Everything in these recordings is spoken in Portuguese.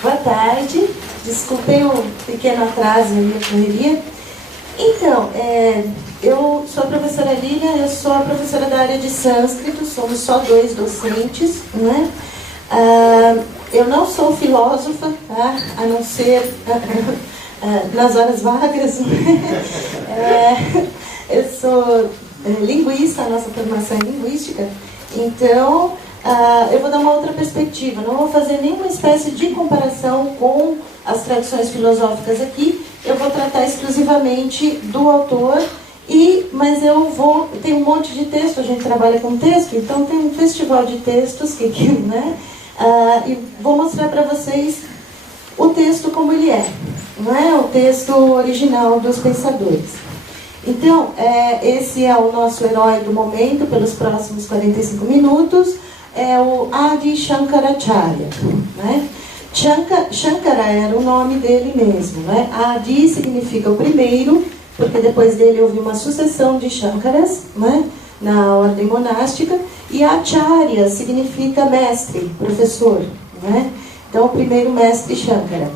Boa tarde, desculpem o pequeno atraso aí na correria. Então, eu sou a professora Lília, eu sou a professora da área de sânscrito, somos só 2 docentes, né? Eu não sou filósofa, tá? A não ser nas horas vagas. Eu sou linguista, a nossa formação é linguística, então eu vou dar uma outra perspectiva, não vou fazer nenhuma espécie de comparação com as tradições filosóficas aqui, eu vou tratar exclusivamente do autor, mas tem um monte de texto, a gente trabalha com texto, então tem um festival de textos, né? E vou mostrar para vocês o texto como ele é, não é? O texto original dos pensadores. Então, esse é o nosso herói do momento, pelos próximos 45 minutos, é o Adi Shankaracharya, né? Shankara era o nome dele mesmo, né? Adi significa o primeiro, porque depois dele houve uma sucessão de Shankaras, né? Na ordem monástica, e Acharya significa mestre, professor, né? Então, o primeiro mestre Shankara.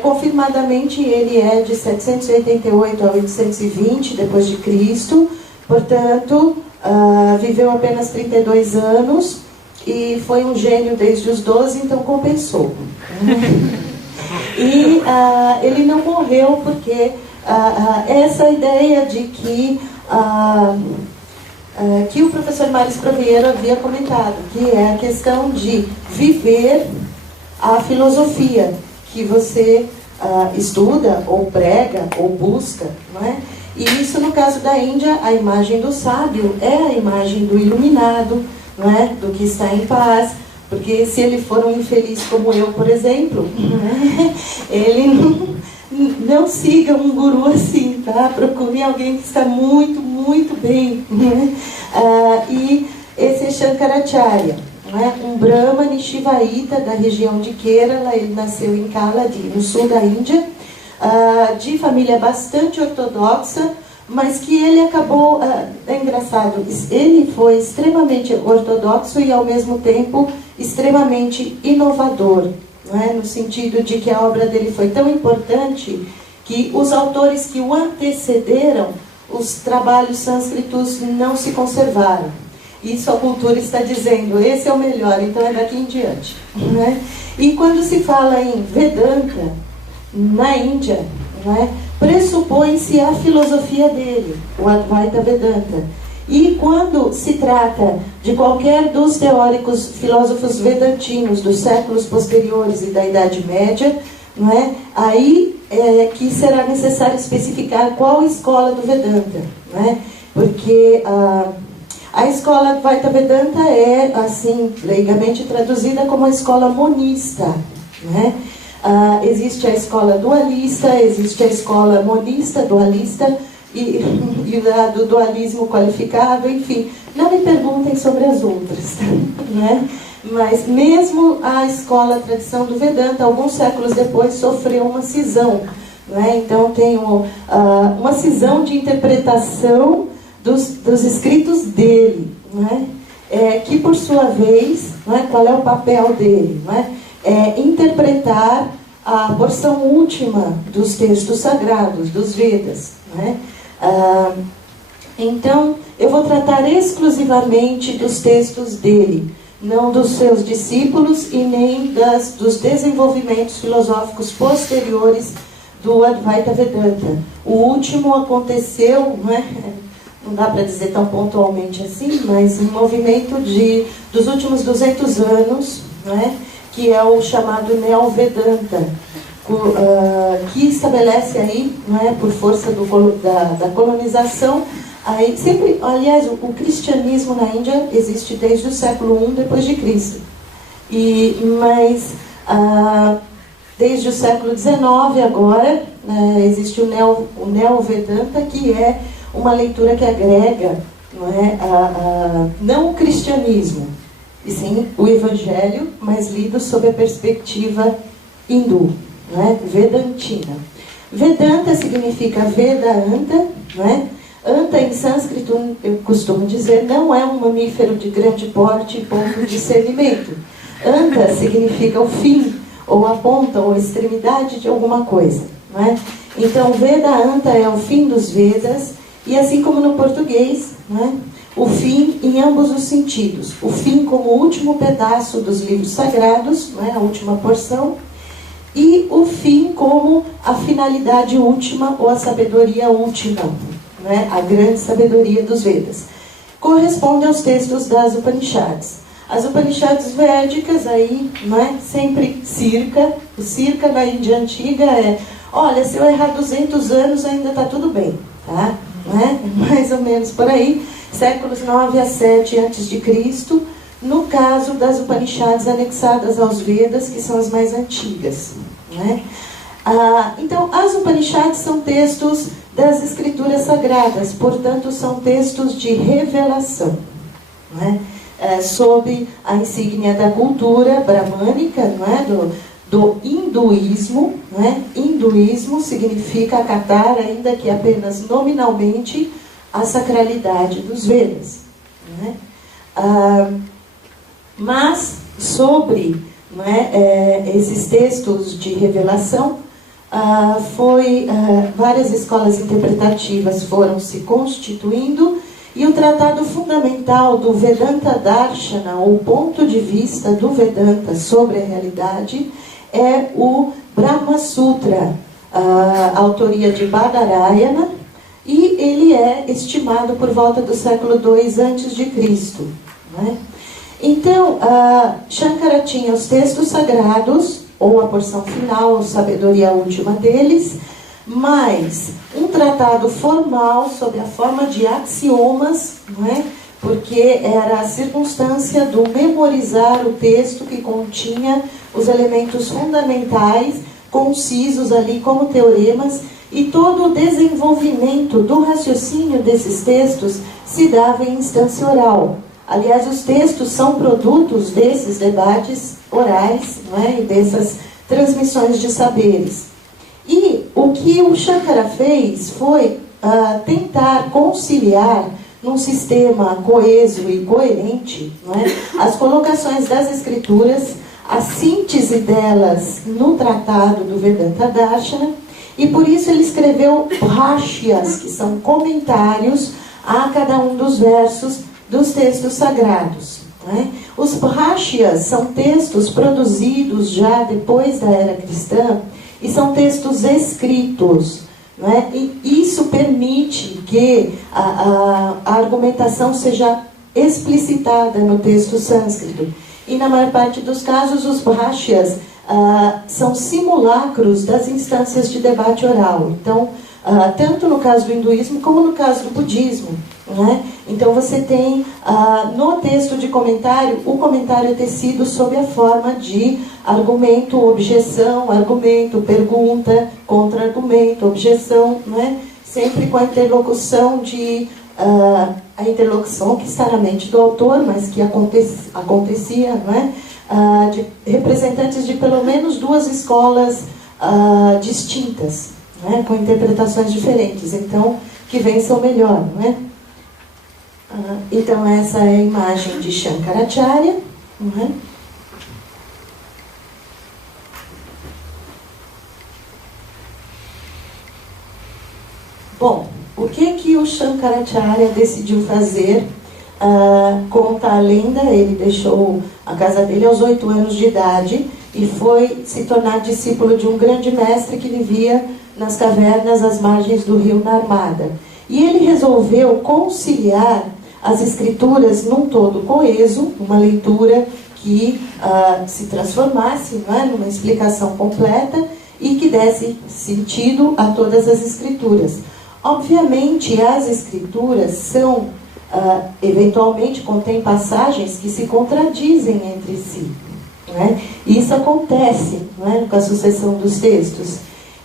Confirmadamente, ele é de 788 a 820 depois de Cristo, portanto, viveu apenas 32 anos e foi um gênio desde os 12, então compensou. E ele não morreu porque essa ideia de que o professor Mário Scrovieiro havia comentado, que é a questão de viver a filosofia que você estuda, ou prega, ou busca, não é? E isso, no caso da Índia, a imagem do sábio é a imagem do iluminado, não é? Do que está em paz, porque se ele for um infeliz como eu, por exemplo, ele não siga um guru assim, tá? Procure alguém que está muito, muito bem, né? E esse é Shankaracharya, um Brahmane Shivaíta da região de Kerala. Ele nasceu em Kaladi, no sul da Índia, de família bastante ortodoxa, mas que ele acabou, é engraçado, ele foi extremamente ortodoxo e ao mesmo tempo extremamente inovador, não é? No sentido de que a obra dele foi tão importante que os autores que o antecederam, os trabalhos sânscritos não se conservaram. Isso a cultura está dizendo, esse é o melhor, então é daqui em diante, né? E quando se fala em Vedanta, na Índia, né, pressupõe-se a filosofia dele, o Advaita Vedanta. E quando se trata de qualquer dos teóricos filósofos vedantinos dos séculos posteriores e da Idade Média, não é? Aí é que será necessário especificar qual escola do Vedanta, não é? Porque a escola Advaita Vedanta é, assim, leigamente traduzida como a escola monista, né? Existe a escola dualista, existe a escola monista, dualista, e do dualismo qualificado, enfim. Não me perguntem sobre as outras, né? Mas mesmo a escola, a tradição do Vedanta, alguns séculos depois, sofreu uma cisão, né? Então tem uma cisão de interpretação dos escritos dele, né? Que por sua vez, né, qual é o papel dele? Né? Interpretar a porção última dos textos sagrados, dos Vedas, né? Então, eu vou tratar exclusivamente dos textos dele, não dos seus discípulos e nem dos desenvolvimentos filosóficos posteriores do Advaita Vedanta. O último aconteceu, né? Não dá para dizer tão pontualmente assim, mas um movimento dos últimos 200 anos, né, que é o chamado Neo-Vedanta, que estabelece aí, né, por força da colonização, aí, sempre, aliás, o cristianismo na Índia existe desde o século I depois de Cristo, mas desde o século XIX agora, existe o Neo-Vedanta, que é uma leitura que agrega, não é, não o cristianismo, e sim o evangelho, mas lido sob a perspectiva hindu, não é, vedantina. Vedanta significa Veda-anta, não é? Anta em sânscrito, eu costumo dizer, não é um mamífero de grande porte e pouco discernimento. Anta significa o fim, ou a ponta ou a extremidade de alguma coisa, não é? Então, Vedanta é o fim dos Vedas, e assim como no português, não é? O fim em ambos os sentidos. O fim como o último pedaço dos livros sagrados, não é? A última porção, e o fim como a finalidade última ou a sabedoria última, não é? A grande sabedoria dos Vedas. Corresponde aos textos das Upanishads. As Upanishads védicas, aí, não é? Sempre circa. O circa na Índia Antiga é: olha, se eu errar 200 anos ainda está tudo bem, tá? Não é? Mais ou menos por aí, séculos 9 a 7 a.C., no caso das Upanishads anexadas aos Vedas, que são as mais antigas, não é? Então, as Upanishads são textos das escrituras sagradas, portanto, são textos de revelação, não é? Sob a insígnia da cultura bramânica, não é? Do hinduísmo, não é? Hinduísmo significa acatar, ainda que apenas nominalmente, a sacralidade dos Vedas, não é? Mas sobre, não é, esses textos de revelação, várias escolas interpretativas foram se constituindo, e o tratado fundamental do Vedanta Darshana, ou ponto de vista do Vedanta sobre a realidade, é o Brahma Sutra, autoria de Badarayana, e ele é estimado por volta do século II a.C., não é? Então, Shankara tinha os textos sagrados, ou a porção final, a sabedoria última deles, mais um tratado formal sob a forma de axiomas, não é? Porque era a circunstância do memorizar o texto que continha os elementos fundamentais, concisos ali como teoremas, e todo o desenvolvimento do raciocínio desses textos se dava em instância oral. Aliás, os textos são produtos desses debates orais, não é? E dessas transmissões de saberes. E o que o Shankara fez foi tentar conciliar num sistema coeso e coerente, não é? As colocações das escrituras, a síntese delas no tratado do Vedanta Darshana, e por isso ele escreveu bhashyas, que são comentários a cada um dos versos dos textos sagrados, não é? Os bhashyas são textos produzidos já depois da era cristã, e são textos escritos, não é? E isso permite que a argumentação seja explicitada no texto sânscrito. E na maior parte dos casos, os bhashyas são simulacros das instâncias de debate oral. Então, tanto no caso do hinduísmo como no caso do budismo, não é? Então você tem no texto de comentário, o comentário é tecido sob a forma de argumento, objeção, argumento, pergunta, contra-argumento, objeção, não é? Sempre com a interlocução a interlocução que está na mente do autor, mas que acontecia, não é? De representantes de pelo menos duas escolas distintas, não é? Com interpretações diferentes, então que vençam melhor, não é? Então essa é a imagem de Shankaracharya, não é? Bom, o que o Shankaracharya decidiu fazer? Conta a lenda, ele deixou a casa dele aos 8 anos de idade e foi se tornar discípulo de um grande mestre que vivia nas cavernas às margens do rio Narmada. E ele resolveu conciliar as escrituras num todo coeso, uma leitura que se transformasse, não é, numa explicação completa e que desse sentido a todas as escrituras. Obviamente, as escrituras são, eventualmente, contêm passagens que se contradizem entre si, não é? E isso acontece, não é, com a sucessão dos textos.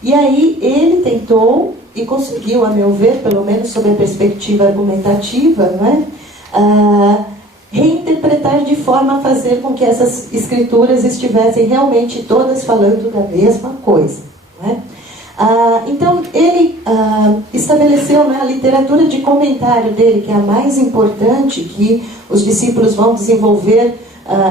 E aí ele tentou, e conseguiu, a meu ver, pelo menos sob a perspectiva argumentativa, não é? Reinterpretar de forma a fazer com que essas escrituras estivessem realmente todas falando da mesma coisa, não é? Então ele estabeleceu, né, a literatura de comentário dele, que é a mais importante, que os discípulos vão desenvolver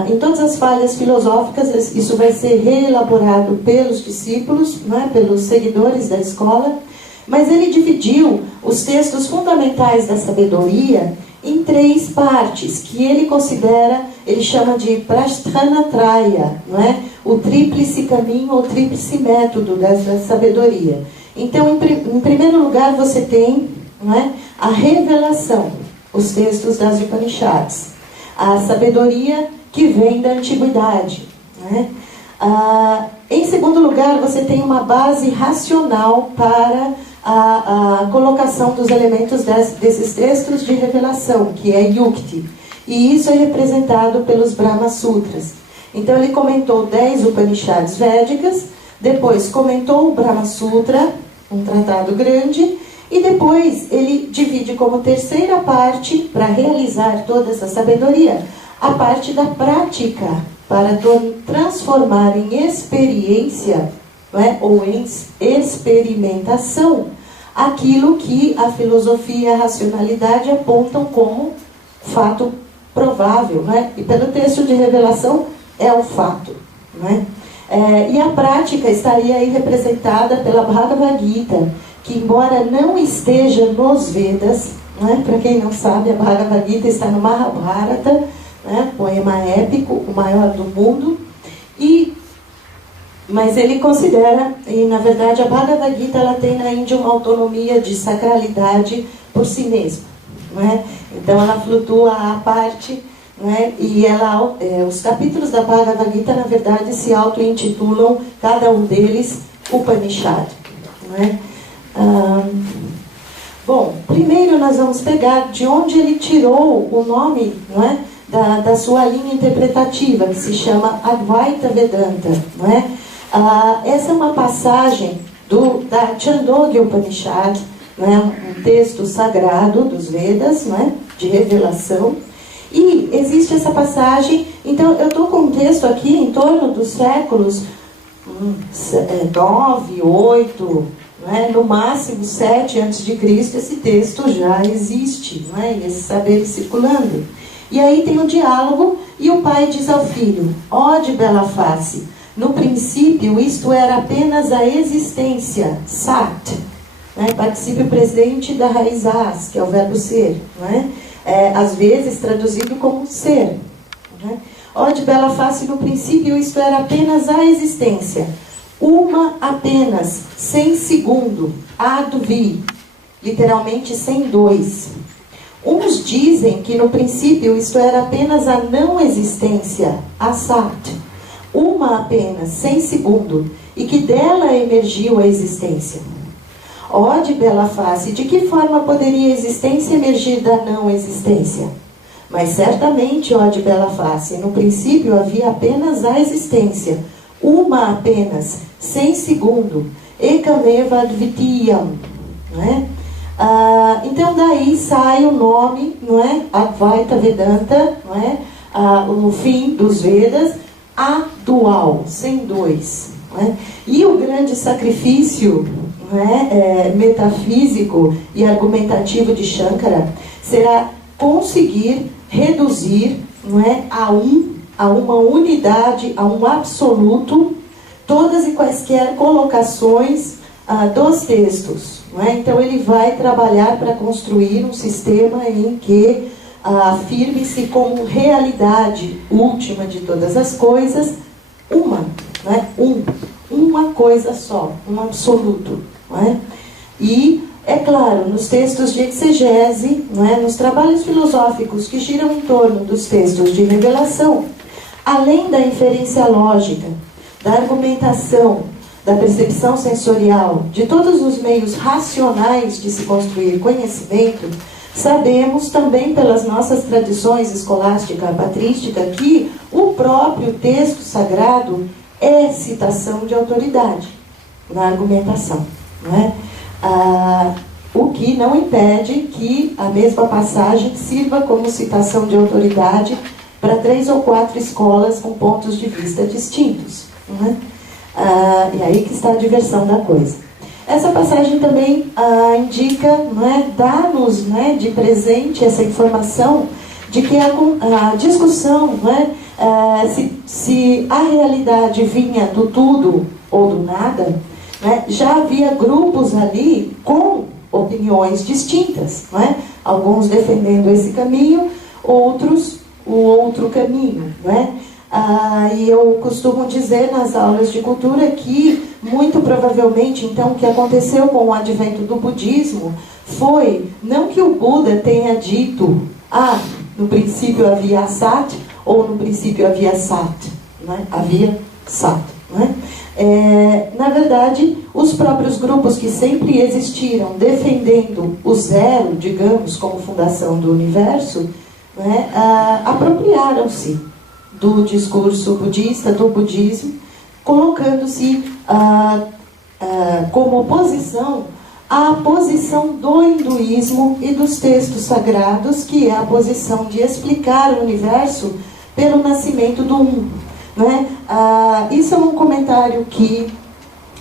em todas as falhas filosóficas, isso vai ser reelaborado pelos discípulos, não é? Pelos seguidores da escola, mas ele dividiu os textos fundamentais da sabedoria em 3 partes, que ele considera, ele chama de Prasthanatraya, não é? O tríplice caminho ou tríplice método da sabedoria. Então, em primeiro lugar, você tem, não é? A revelação, os textos das Upanishads, a sabedoria que vem da antiguidade, né? Em segundo lugar, você tem uma base racional para a colocação dos elementos desses textos de revelação, que é Yukti. E isso é representado pelos Brahma Sutras. Então ele comentou 10 Upanishads Védicas, depois comentou o Brahma Sutra, um tratado grande, e depois ele divide como terceira parte, para realizar toda essa sabedoria, a parte da prática, para transformar em experiência, não é? Ou em experimentação, aquilo que a filosofia e a racionalidade apontam como fato provável, não é? E pelo texto de revelação é o fato, não é? E a prática estaria aí representada pela Bhagavad Gita, que embora não esteja nos Vedas, né? Para quem não sabe, a Bhagavad Gita está no Mahabharata, né? Poema épico, o maior do mundo, mas ele considera, e na verdade a Bhagavad Gita ela tem na Índia uma autonomia de sacralidade por si mesma, não é? Então ela flutua à parte, não é? E os capítulos da Bhagavad Gita na verdade se auto-intitulam, cada um deles, Upanishad, não é? Bom, primeiro nós vamos pegar de onde ele tirou o nome, não é? Da sua linha interpretativa, que se chama Advaita Vedanta, não é? Essa é uma passagem da Chandogya Upanishad, não é? Um texto sagrado dos Vedas, não é? De revelação. E existe essa passagem, então eu estou com um texto aqui em torno dos séculos 9, 8, não é? No máximo 7 a.C., esse texto já existe, não é? Esse saber circulando. E aí tem um diálogo, e o pai diz ao filho: ó de bela face, no princípio isto era apenas a existência, sat, né? Particípio presente da raiz as, que é o verbo ser, não é? Às vezes traduzido como ser, né? Ó de bela face, no princípio isto era apenas a existência, uma apenas, sem segundo, advi, literalmente sem dois. Uns dizem que no princípio isto era apenas a não existência, asat, uma apenas, sem segundo, e que dela emergiu a existência. Ó de bela face, de que forma poderia a existência emergir da não existência? Mas certamente, ó de bela face, no princípio havia apenas a existência, uma apenas, sem segundo, ekameva advitiyam, não é? Então daí sai o nome, não é? Advaita Vedanta, não é? No fim dos Vedas, a dual, sem dois, não é? E o grande sacrifício, não é? Metafísico e argumentativo de Shankara será conseguir reduzir, não é? A uma unidade, a um absoluto, todas e quaisquer colocações dos textos. Não é? Então ele vai trabalhar para construir um sistema em que afirme-se como realidade última de todas as coisas, uma, não é? Uma coisa só, um absoluto. Não é? E, é claro, nos textos de exegese, não é? Nos trabalhos filosóficos que giram em torno dos textos de revelação, além da inferência lógica, da argumentação, da percepção sensorial, de todos os meios racionais de se construir conhecimento, sabemos também pelas nossas tradições escolástica patrística que o próprio texto sagrado é citação de autoridade na argumentação, não é? O que não impede que a mesma passagem sirva como citação de autoridade para 3 ou 4 escolas com pontos de vista distintos, não é? E aí que está a diversão da coisa. Essa passagem também indica, não é, dá-nos, não é, de presente essa informação de que a discussão, não é, se a realidade vinha do tudo ou do nada, né, já havia grupos ali com opiniões distintas, né? Alguns defendendo esse caminho, outros o outro caminho, né? E eu costumo dizer nas aulas de cultura que, muito provavelmente, então, o que aconteceu com o advento do budismo foi, não que o Buda tenha dito, no princípio havia Sat, ou no princípio havia Sat, né? Havia Sat, né? Na verdade, os próprios grupos que sempre existiram defendendo o zero, digamos, como fundação do universo, né, apropriaram-se do discurso budista, do budismo, colocando-se como oposição à posição do hinduísmo e dos textos sagrados, que é a posição de explicar o universo pelo nascimento do Um. Né? Isso é um comentário que,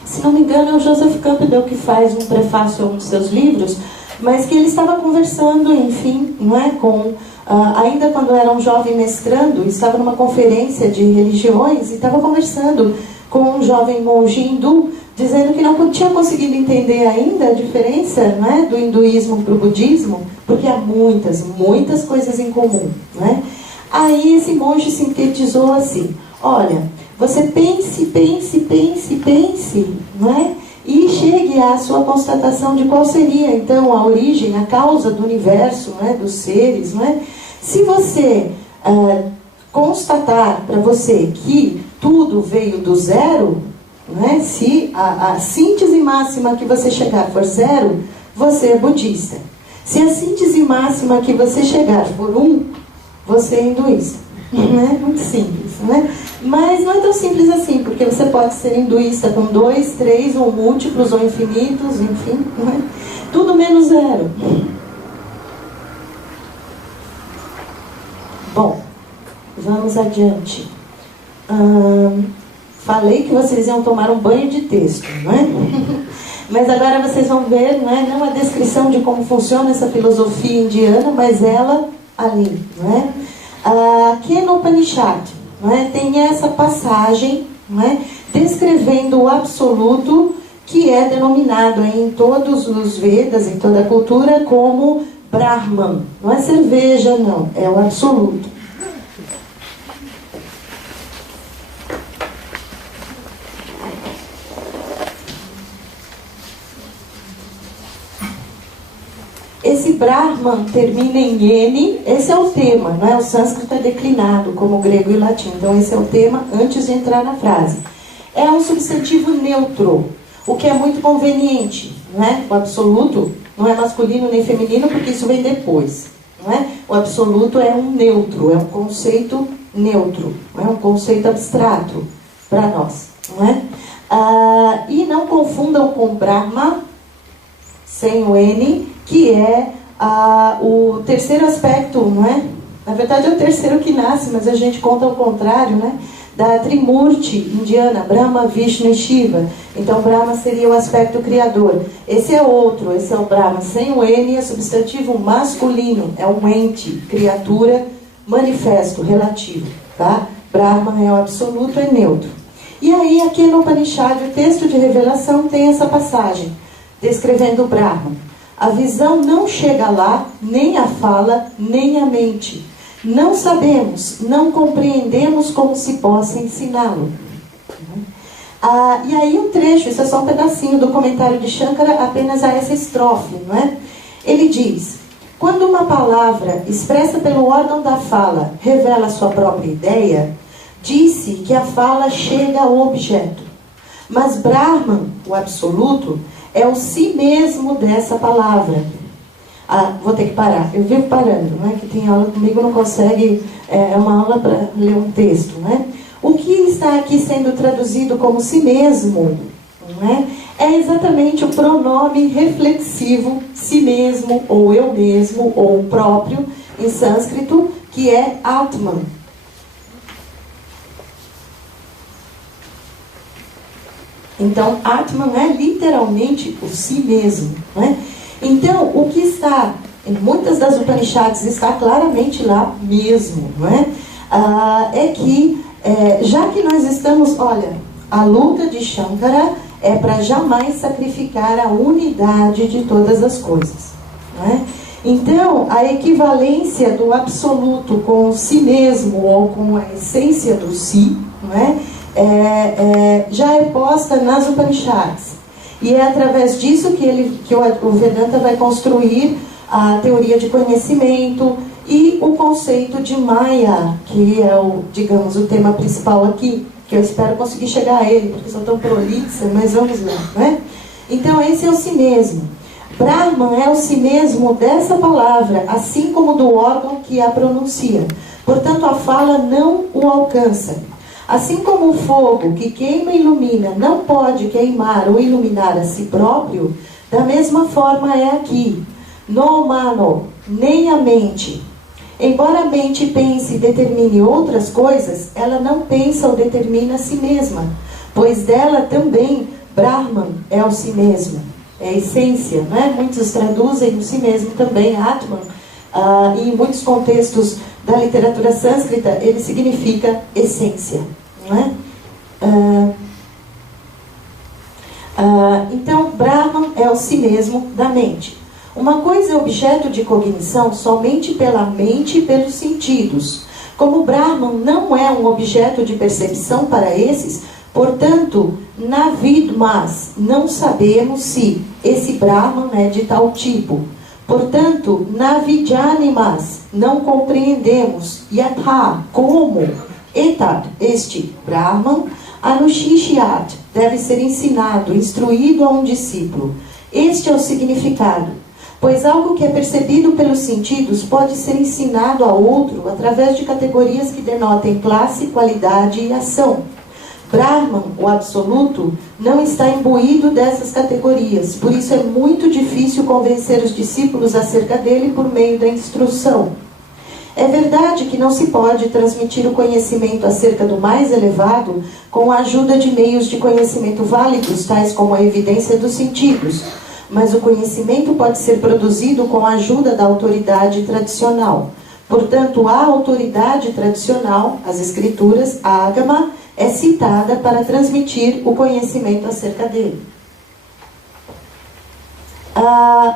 se não me engano, é o Joseph Campbell que faz um prefácio a um de seus livros, mas que ele estava conversando, enfim, não é, com... ainda quando era um jovem mestrando, estava numa conferência de religiões e estava conversando com um jovem monge hindu, dizendo que não tinha conseguido entender ainda a diferença, né, do hinduísmo para o budismo, porque há muitas coisas em comum. Né? Aí esse monge sintetizou assim: olha, você pense, não é? E chegue à sua constatação de qual seria, então, a origem, a causa do universo, né, dos seres. Não é? Se você constatar para você que tudo veio do zero, não é? Se a síntese máxima que você chegar for zero, você é budista. Se a síntese máxima que você chegar for um, você é hinduísta. Não é muito simples, né? Mas não é tão simples assim, porque você pode ser hinduísta com 2, 3, ou múltiplos, ou infinitos, enfim, não é? Tudo menos zero. Bom, vamos adiante. Falei que vocês iam tomar um banho de texto, não é? Mas agora vocês vão ver, não é? Não a descrição de como funciona essa filosofia indiana, mas ela ali, não é? Kenopanishad, não é? Tem essa passagem, não é? Descrevendo o absoluto, que é denominado em todos os Vedas, em toda a cultura, como Brahman. Não é cerveja, não, é o absoluto. Esse Brahman termina em N, esse é o tema, não é? O sânscrito é declinado como o grego e o latim, então esse é o tema antes de entrar na frase. É um substantivo neutro, o que é muito conveniente, não é? O absoluto não é masculino nem feminino, porque isso vem depois, não é? O absoluto é um neutro, é um conceito neutro, não é? Um conceito abstrato para nós, não é? E não confundam com Brahma, sem o N, que é o terceiro aspecto, não é? Na verdade é o terceiro que nasce, mas a gente conta ao contrário, né? Da Trimurti indiana, Brahma, Vishnu e Shiva. Então Brahma seria o aspecto criador. Esse é outro, esse é o Brahma. Sem o N é substantivo masculino, é um ente, criatura, manifesto, relativo. Tá? Brahma é o absoluto, é neutro. E aí aqui no Upanishad, o texto de revelação tem essa passagem, descrevendo o Brahma. A visão não chega lá, nem a fala, nem a mente. Não sabemos, não compreendemos como se possa ensiná-lo. E aí um trecho, isso é só um pedacinho do comentário de Shankara, apenas a essa estrofe, não é? Ele diz: quando uma palavra expressa pelo órgão da fala revela sua própria ideia, diz-se que a fala chega ao objeto. Mas Brahman, o absoluto, é o si mesmo dessa palavra. Vou ter que parar. Eu vivo parando, né? Que tem aula comigo, não consegue, é uma aula para ler um texto, né? O que está aqui sendo traduzido como si mesmo, não é? É exatamente o pronome reflexivo si mesmo, ou eu mesmo, ou próprio, em sânscrito, que é Atman. Então, Atman é literalmente o si mesmo, né? Então, o que está em muitas das Upanishads está claramente lá mesmo, não é? É que Já que nós estamos, olha, a luta de Shankara é para jamais sacrificar a unidade de todas as coisas, não é? Então, a equivalência do absoluto com o si mesmo ou com a essência do si, não é? Já é posta nas Upanishads. E é através disso que o Vedanta vai construir a teoria de conhecimento e o conceito de Maya, que é digamos, o tema principal aqui, que eu espero conseguir chegar a ele, porque sou tão prolixa, mas vamos lá, não é? Então, esse é o si mesmo. Brahman é o si mesmo dessa palavra, assim como do órgão que a pronuncia. Portanto, a fala não o alcança. Assim como o fogo que queima e ilumina não pode queimar ou iluminar a si próprio, da mesma forma é aqui. No mano, nem a mente. Embora a mente pense e determine outras coisas, ela não pensa ou determina a si mesma, pois dela também Brahman é o si mesmo. É a essência, não é? Muitos traduzem o si mesmo também, Atman, e em muitos contextos da literatura sânscrita, ele significa essência, não é? Então, Brahman é o si mesmo da mente. Uma coisa é objeto de cognição somente pela mente e pelos sentidos. Como Brahman não é um objeto de percepção para esses, portanto, navidmas, não sabemos se esse Brahman é de tal tipo. Portanto, navidjanimas, não compreendemos. Yatha, como? Etat, este Brahman, anushishyat, deve ser ensinado, instruído a um discípulo. Este é o significado. Pois algo que é percebido pelos sentidos pode ser ensinado a outro através de categorias que denotem classe, qualidade e ação. Brahman, o absoluto, não está imbuído dessas categorias, por isso é muito difícil convencer os discípulos acerca dele por meio da instrução. É verdade que não se pode transmitir o conhecimento acerca do mais elevado com a ajuda de meios de conhecimento válidos, tais como a evidência dos sentidos, mas o conhecimento pode ser produzido com a ajuda da autoridade tradicional. Portanto, a autoridade tradicional, as escrituras, a Agama, é citada para transmitir o conhecimento acerca dele.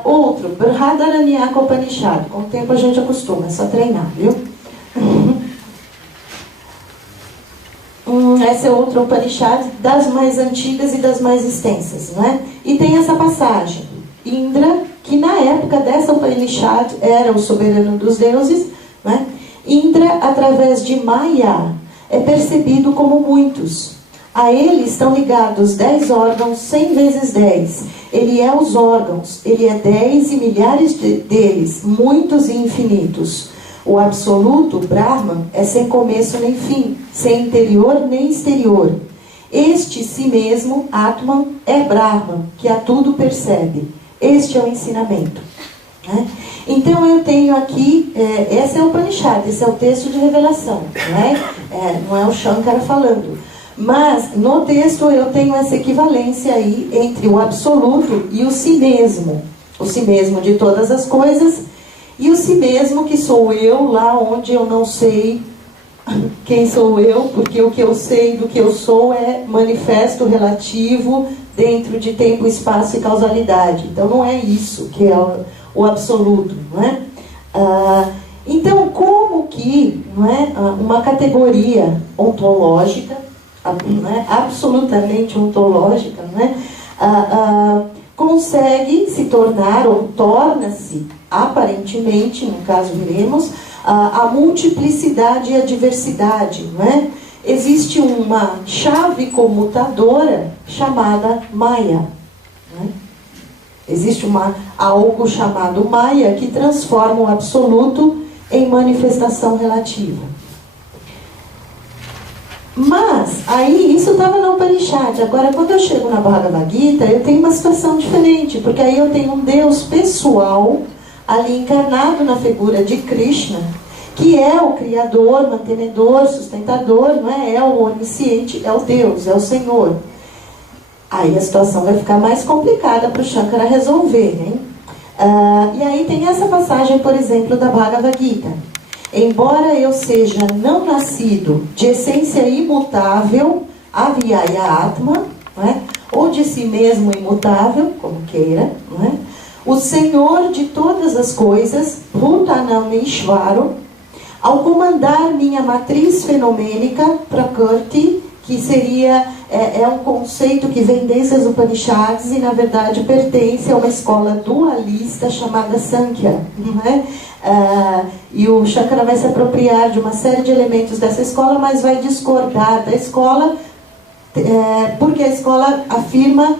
Outro, Brihadaranyaka Upanishad. Com o tempo a gente acostuma, é só treinar, viu? Essa é outra Upanishad das mais antigas e das mais extensas, não é? E tem essa passagem. Indra, que na época dessa Upanishad era o soberano dos deuses, não é? Indra, através de Maya, é percebido como muitos. A ele estão ligados 10 órgãos, 100 vezes 10. Ele é os órgãos, ele é 10 e milhares deles, muitos e infinitos. O absoluto, Brahman, é sem começo nem fim, sem interior nem exterior. Este si mesmo, Atman, é Brahman, que a tudo percebe. Este é o ensinamento. Né? Então eu tenho aqui, essa é o Upanishad, esse é o texto de revelação, né? Não é o Shankara falando. Mas no texto eu tenho essa equivalência aí entre o absoluto e o si mesmo de todas as coisas, e o si mesmo que sou eu lá onde eu não sei quem sou eu, porque o que eu sei do que eu sou é manifesto, relativo, dentro de tempo, espaço e causalidade. Então não é isso que é o absoluto, não é? Então, como que, não é, uma categoria ontológica, não é, absolutamente ontológica, não é, consegue se tornar, ou torna-se, aparentemente, no caso veremos, a multiplicidade e a diversidade, não é? Existe uma chave comutadora chamada Maya, não é? Existe algo chamado Maya que transforma o absoluto em manifestação relativa. Mas, aí, isso estava no Upanishad. Agora, quando eu chego na Bhagavad Gita, eu tenho uma situação diferente, porque aí eu tenho um Deus pessoal, ali encarnado na figura de Krishna, que é o Criador, mantenedor, sustentador, não é? É o onisciente, é o Deus, é o Senhor. Aí a situação vai ficar mais complicada para o Shankara resolver, hein? E aí tem essa passagem, por exemplo, da Bhagavad Gita. embora eu seja não nascido de essência imutável, Avyaya Atma, não é? Ou de si mesmo imutável, como queira, não é? O Senhor de todas as coisas, Bhutanam Ishvaro, ao comandar minha matriz fenomênica, Prakriti, que seria, é um conceito que vem desde as Upanishads e na verdade pertence a uma escola dualista chamada Sankhya, não é? E o Shankara vai se apropriar de uma série de elementos dessa escola, mas vai discordar da escola, porque a escola afirma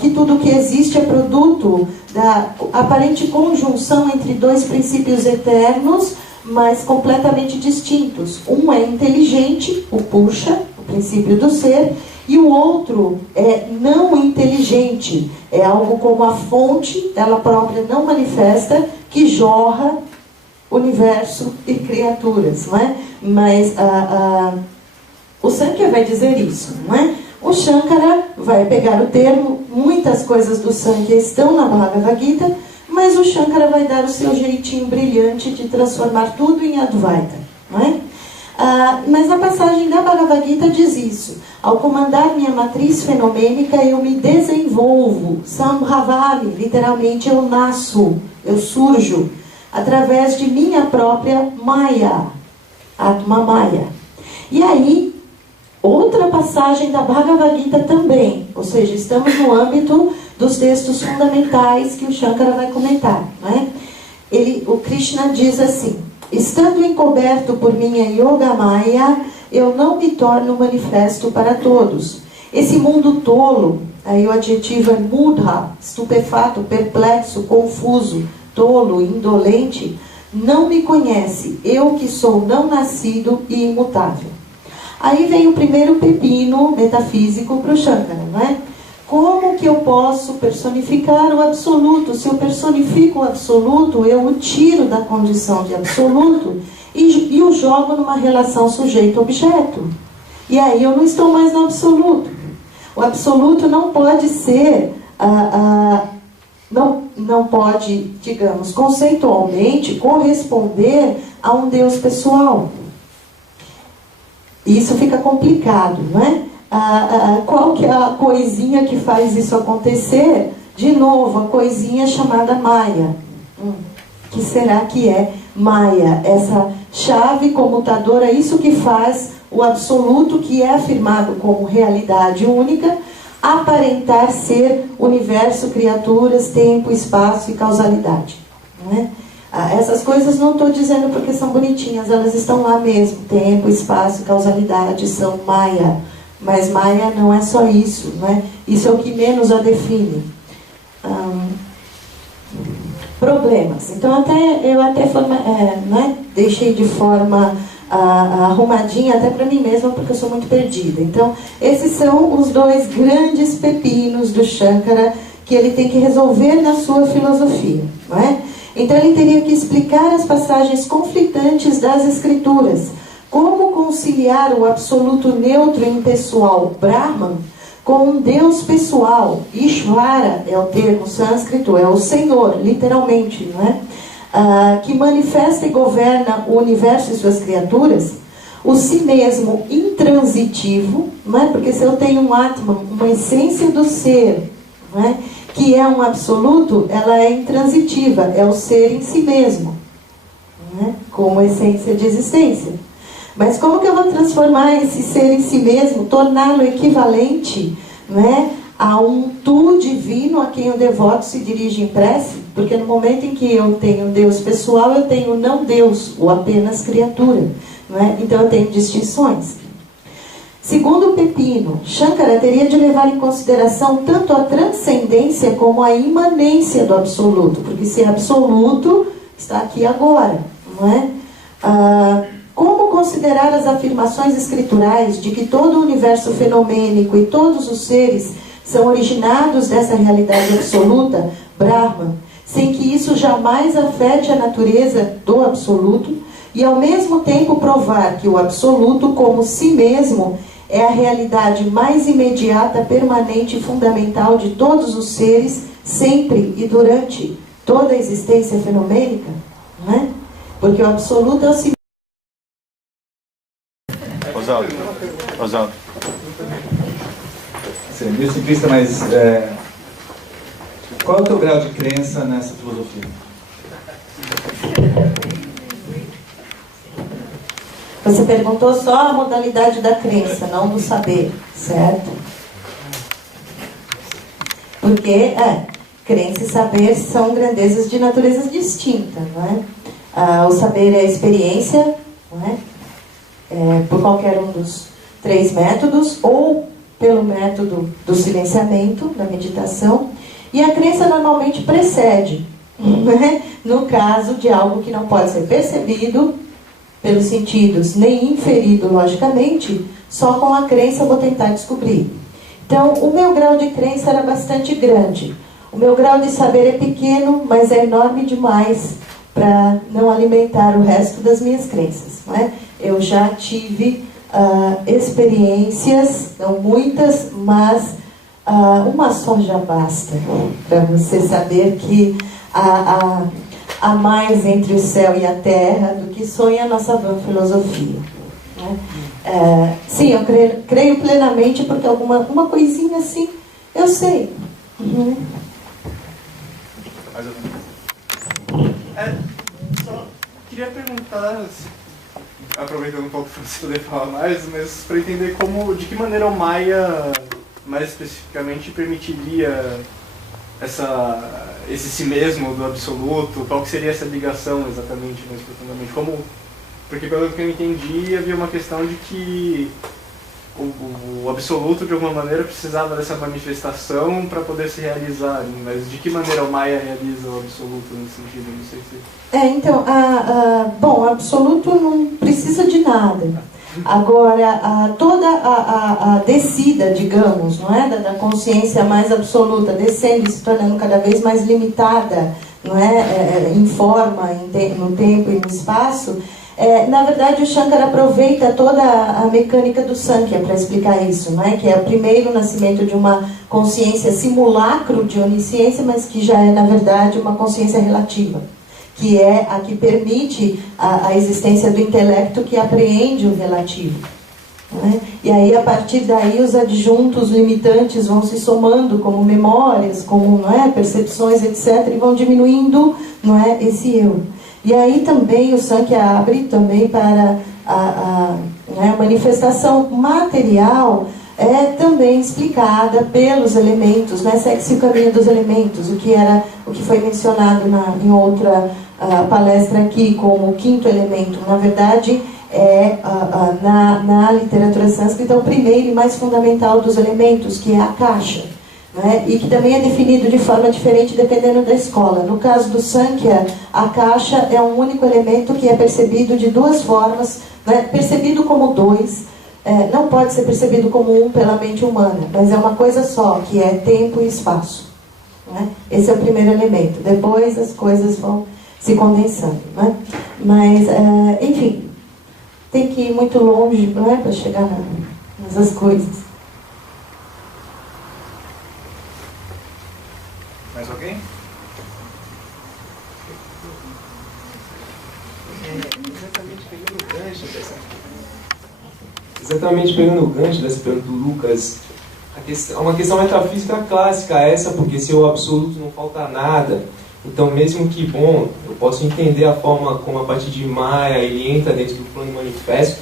que tudo que existe é produto da aparente conjunção entre dois princípios eternos, mas completamente distintos. Um é inteligente, o Purusha, o princípio do ser, e o outro é não inteligente, é algo como a fonte, ela própria não manifesta, que jorra universo e criaturas, não é? Mas o Sankhya vai dizer isso, não é? O Shankara vai pegar o termo, muitas coisas do Sankhya estão na Bhagavad Gita, mas o Shankara vai dar o seu jeitinho brilhante de transformar tudo em Advaita, não é? Mas a passagem da Bhagavad Gita diz isso: ao comandar minha matriz fenomênica, eu me desenvolvo, Sambhavami, literalmente eu nasço, eu surjo, através de minha própria Maya, Atma Maya. E aí, outra passagem da Bhagavad Gita também, ou seja, estamos no âmbito dos textos fundamentais que o Shankara vai comentar, não é? O Krishna diz assim: estando encoberto por minha Yoga Maya, eu não me torno manifesto para todos. Esse mundo tolo, aí o adjetivo é mudha, estupefato, perplexo, confuso, tolo, indolente, não me conhece, eu que sou não nascido e imutável. Aí vem o primeiro pepino metafísico para o Shankara, não é? Como que eu posso personificar o absoluto? Se eu personifico o absoluto, eu o tiro da condição de absoluto e o jogo numa relação sujeito-objeto. E aí eu não estou mais no absoluto. O absoluto não pode ser, não pode, digamos, conceitualmente corresponder a um Deus pessoal. Isso fica complicado, não é? Qual que é a coisinha que faz isso acontecer? De novo, a coisinha chamada Maya. Que será que é Maya? Essa chave comutadora, isso que faz o absoluto, que é afirmado como realidade única, aparentar ser universo, criaturas, tempo, espaço e causalidade, não é? Essas coisas não estou dizendo porque são bonitinhas, elas estão lá mesmo. Tempo, espaço e causalidade são Maya. Mas Maya não é só isso, não é? Isso é o que menos a define. Problemas. Então eu até deixei de forma arrumadinha até para mim mesma, porque eu sou muito perdida. Então esses são os dois grandes pepinos do Shankara que ele tem que resolver na sua filosofia, não é? Então ele teria que explicar as passagens conflitantes das escrituras. Como conciliar o absoluto neutro e impessoal Brahman com um Deus pessoal? Ishvara é o termo sânscrito, é o Senhor, literalmente, não é? Que manifesta e governa o universo e suas criaturas. O si mesmo intransitivo, não é? Porque se eu tenho um Atman, uma essência do ser, não é? Que é um absoluto, ela é intransitiva, é o ser em si mesmo, não é? Como essência de existência. Mas como que eu vou transformar esse ser em si mesmo, torná-lo equivalente, né, a um tu divino a quem o devoto se dirige em prece? Porque no momento em que eu tenho Deus pessoal, eu tenho não Deus, ou apenas criatura, né? Então eu tenho distinções. Segundo o pepino, Shankara teria de levar em consideração tanto a transcendência como a imanência do absoluto, porque se é absoluto, está aqui agora, não é? Como considerar as afirmações escriturais de que todo o universo fenomênico e todos os seres são originados dessa realidade absoluta, Brahman, sem que isso jamais afete a natureza do absoluto, e ao mesmo tempo provar que o absoluto, como si mesmo, é a realidade mais imediata, permanente e fundamental de todos os seres, sempre e durante toda a existência fenomênica, não é? Porque o absoluto é o si Oswaldo. Você é meio simplista, mas qual é o teu grau de crença nessa filosofia? Você perguntou só a modalidade da crença, não do saber, certo? Porque, crença e saber são grandezas de natureza distinta, não é? O saber é a experiência, não é? Por qualquer um dos 3 métodos, ou pelo método do silenciamento, da meditação, e a crença normalmente precede, não é? No caso de algo que não pode ser percebido pelos sentidos, nem inferido logicamente, só com a crença eu vou tentar descobrir. Então, o meu grau de crença era bastante grande. O meu grau de saber é pequeno, mas é enorme demais para não alimentar o resto das minhas crenças, não é? Eu já tive experiências, não muitas, mas uma só já basta para você saber que há mais entre o céu e a terra do que sonha a nossa vã filosofia, né? Sim, eu creio plenamente, porque uma coisinha assim eu sei. Só queria perguntar, aproveitando um pouco para você poder falar mais, mas para entender de que maneira o Maya, mais especificamente, permitiria esse si mesmo do absoluto, qual que seria essa ligação exatamente, mais profundamente? Porque pelo que eu entendi, havia uma questão de que o absoluto, de alguma maneira, precisava dessa manifestação para poder se realizar, mas de que maneira o Maya realiza o absoluto nesse sentido? Não sei se... Então, bom, o absoluto não precisa de nada. Agora, toda a descida, digamos, não é, da consciência mais absoluta, descendo e se tornando cada vez mais limitada, não é, em forma, no tempo e no espaço, na verdade o Shankara aproveita toda a mecânica do Sankhya para explicar isso, não é? Que é o primeiro nascimento de uma consciência simulacro de onisciência, mas que já é, na verdade, uma consciência relativa, que é a que permite a existência do intelecto que apreende o relativo, não é? E aí, a partir daí, os adjuntos limitantes vão se somando como memórias, como, não é, percepções, etc., e vão diminuindo, não é, esse eu. E aí também o Sankhya abre também para a manifestação material, também explicada pelos elementos, né? Segue-se o caminho dos elementos, o que foi mencionado em outra palestra aqui como o 5º elemento. Na verdade, na literatura sânscrita, o primeiro e mais fundamental dos elementos, que é a caixa. Né? E que também é definido de forma diferente dependendo da escola. No caso do Sankhya, a caixa é um único elemento que é percebido de 2 formas, né? Percebido como 2, não pode ser percebido como 1 pela mente humana, mas é uma coisa só, que é tempo e espaço. Né? Esse é o primeiro elemento. Depois as coisas vão se condensando. Né? Mas, enfim, tem que ir muito longe, não é, para chegar nessas coisas. Mais alguém? Exatamente pegando o gancho dessa pergunta do Lucas, uma questão metafísica clássica essa, porque se o absoluto não falta nada, então mesmo que, bom, eu posso entender a forma como a partir de Maya ele entra dentro do plano manifesto,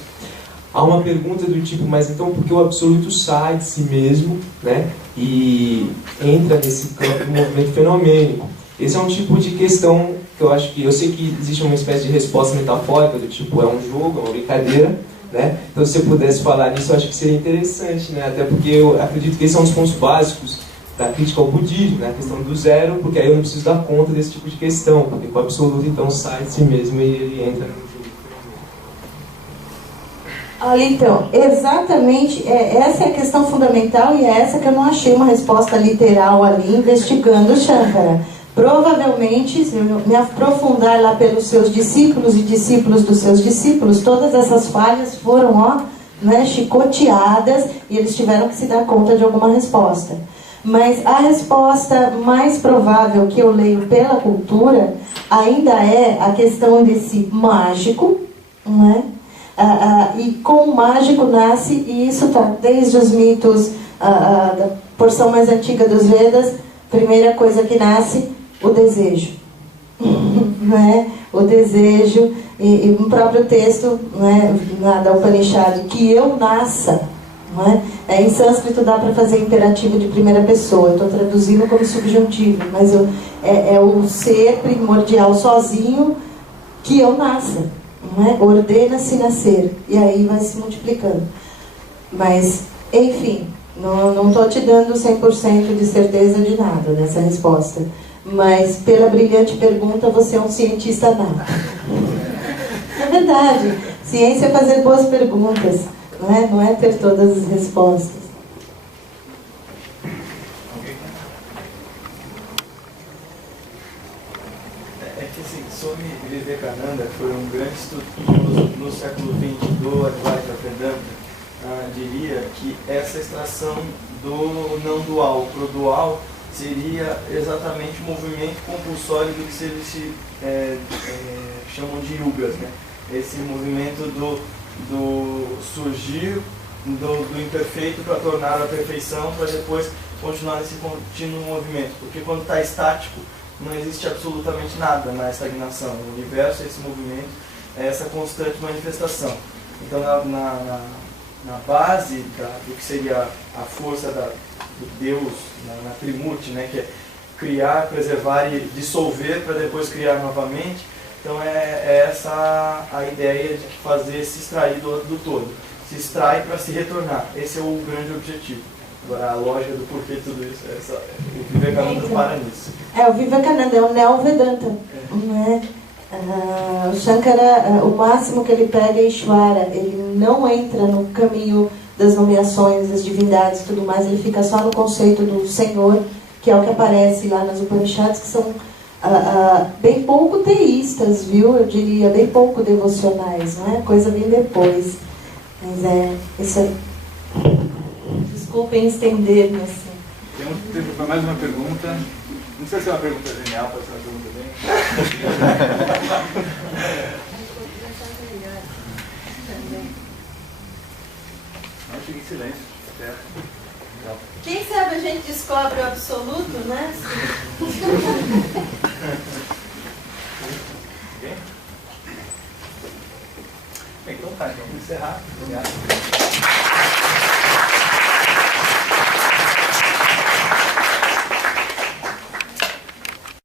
há uma pergunta do tipo, mas então por que o absoluto sai de si mesmo, né, e entra nesse campo do movimento fenomênico? Esse é um tipo de questão que eu sei que existe uma espécie de resposta metafórica, do tipo, é um jogo, é uma brincadeira, né? Então se você pudesse falar nisso, eu acho que seria interessante, né? Até porque eu acredito que esse é um dos pontos básicos da crítica ao budismo, né? A questão do zero, porque aí eu não preciso dar conta desse tipo de questão, porque o absoluto então sai de si mesmo e ele entra no jogo. Olha, então, exatamente, essa é a questão fundamental e é essa que eu não achei uma resposta literal ali investigando o Shankara. Provavelmente, se eu me aprofundar lá pelos seus discípulos e discípulos dos seus discípulos, todas essas falhas foram, chicoteadas e eles tiveram que se dar conta de alguma resposta. Mas a resposta mais provável que eu leio pela cultura ainda é a questão desse mágico, não é? E com o mágico nasce, e isso está desde os mitos da porção mais antiga dos Vedas, primeira coisa que nasce, o desejo. Não é? O desejo, e um próprio texto, não é, da Upanishad, que eu nasça. Não é? Em sânscrito dá para fazer imperativo de primeira pessoa, eu estou traduzindo como subjuntivo, mas é o ser primordial sozinho, que eu nasça. Não é? Ordena-se nascer, e aí vai se multiplicando. Mas, enfim, não estou te dando 100% de certeza de nada nessa resposta. Mas, pela brilhante pergunta, você é um cientista nato. É verdade. Ciência é fazer boas perguntas, não é ter todas as respostas. É que assim, Swami Vivekananda, que foi um grande estudioso no século XX do Advaita Vedanta, diria que essa extração do não dual para o dual seria exatamente o movimento compulsório do que eles chamam de yugas, né? Esse movimento do surgir do imperfeito para tornar a perfeição, para depois continuar nesse contínuo movimento. Porque quando está estático, não existe absolutamente nada na estagnação. O universo é esse movimento, é essa constante manifestação. Então, na base do que seria a força do Deus, na Trimurti, né, que é criar, preservar e dissolver para depois criar novamente. Então é essa a ideia de fazer se extrair do todo. Se extrai para se retornar. Esse é o grande objetivo. Agora, a lógica do porquê de tudo isso, o Vivekananda para nisso. O Vivekananda é o Neo-Vedanta. Né? O Shankara, o máximo que ele pega é Ishvara. Ele não entra no caminho das nomeações, das divindades e tudo mais, ele fica só no conceito do Senhor, que é o que aparece lá nas Upanishads, que são bem pouco teístas, viu? Eu diria, bem pouco devocionais, não é? Coisa bem depois. Mas isso aí. Desculpem estender-me assim. Tem tempo para mais uma pergunta. Não sei se é uma pergunta genial, pode ser uma pergunta bem. Não, cheguei em silêncio. Quem sabe a gente descobre o absoluto, né? Bem, então tá, vamos encerrar. Obrigado.